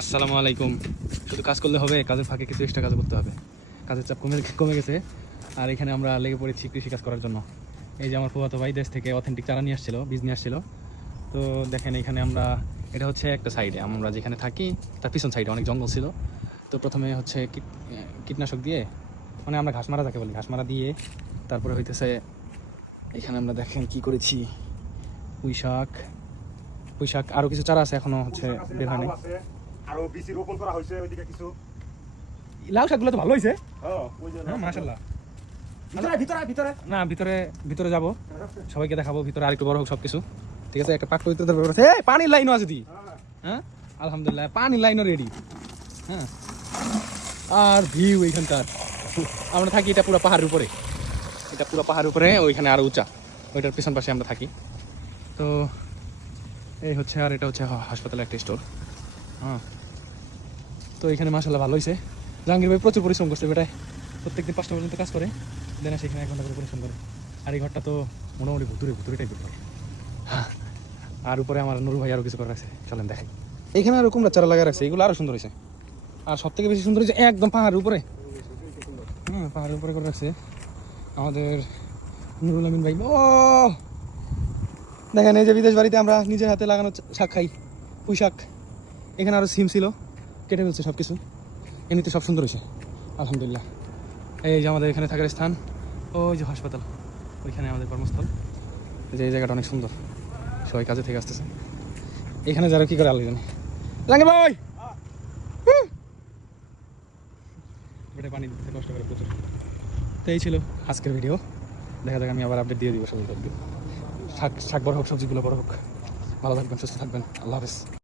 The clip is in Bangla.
আসসালামু আলাইকুম। শুধু কাজ করলে হবে, কাজের ফাঁকে কিছু এক্সট্রা কাজ করতে হবে। কাজের চাপ কমে গেছে। আর এখানে আমরা লেগে পড়েছি কৃষিকাজ করার জন্য। এই যে আমার ফুফাতো ভাই দেশ থেকে অথেন্টিক চারা নিয়ে আসছিল, বীজ নিয়ে আসছিল। তো দেখেন এখানে আমরা, এটা হচ্ছে একটা সাইডে, আমরা যেখানে থাকি তার পিছন সাইডে অনেক জঙ্গল ছিল। তো প্রথমে হচ্ছে কীটনাশক দিয়ে, মানে আমরা ঘাস মারা যাকে বলি, ঘাস মারা দিয়ে তারপরে হইতেছে এখানে আমরা দেখেন কি করেছি, পুঁই শাক আরও কিছু চারা আছে এখনো হচ্ছে বের হয়নি। আরো বেশি রোপণ করা হয়েছে ওইদিকে কিছু। লাউ শাকগুলো তো ভালো হয়েছে, ওই যে মাশাআল্লাহ। ভিতরে না, ভিতরে যাব, সবাইকে দেখাবো ভিতরে আরেকটু বড় হোক সবকিছু। ঠিক আছে, একটা পাকড় ভিতরে দরকার আছে। পানির লাইনও আছে দি, হ্যাঁ আলহামদুলিল্লাহ পানির লাইনও রেডি। হ্যাঁ, আর ভিউ এখানকার, আমরা থাকি এটা পুরো পাহাড়ের উপরে, ওইখানে আরো উঁচা, ওইটার পিছন পাশে আমরা থাকি। তো এই হচ্ছে, আর এটা হচ্ছে হাসপাতালের একটা স্টোর। হ্যাঁ, তো এখানে মাশাআল্লাহ ভালো হয়েছে। জাহাঙ্গীর ভাই প্রচুর পরিশ্রম করছে বেটায়, প্রত্যেকদিন 5টা পর্যন্ত কাজ করে, দেন সেখানে 1 ঘন্টা করে পরিশ্রম করে। আর এই ঘরটা তো মোটামুটি ভুতুরে টাইপের ঘর। আর উপরে আমার নুরু ভাই আরও কিছু করে রাখছে, চলেন দেখাই। এখানে আরও কুমড়া চারা লাগা রাখছে, এগুলো আরও সুন্দর হয়েছে। আর সব থেকে বেশি সুন্দর হয়েছে একদম পাহাড়ের উপরে। পাহাড়ের উপরে করে রাখছে আমাদের নুরুল আমিন ভাই। ও দেখেন, এই যে বিদেশ বাড়িতে আমরা নিজের হাতে লাগানো শাক খাই, পুঁই শাক। এখানে আরও সিম ছিল, কেটে ফেলছে সব কিছু। এমনিতে সব সুন্দর হয়েছে আলহামদুলিল্লাহ। এই যে আমাদের এখানে থাকার স্থান, ওই যে হাসপাতাল, ওইখানে আমাদের কর্মস্থল। যে এই জায়গাটা অনেক সুন্দর, সবাই কাজে থেকে আসতেছে। এখানে যারা কি করে আলো জানে, জাহাঙ্গীর ভাই বেটা পানি দিতে কষ্ট করে প্রচুর। তো এই ছিল আজকের ভিডিও, দেখা যাক আমি আবার আপডেট দিয়ে দিব সবাই। শাক বড় হোক, সবজিগুলো বড় হোক। ভালো থাকবেন, সুস্থ থাকবেন, আল্লাহ হাফেজ।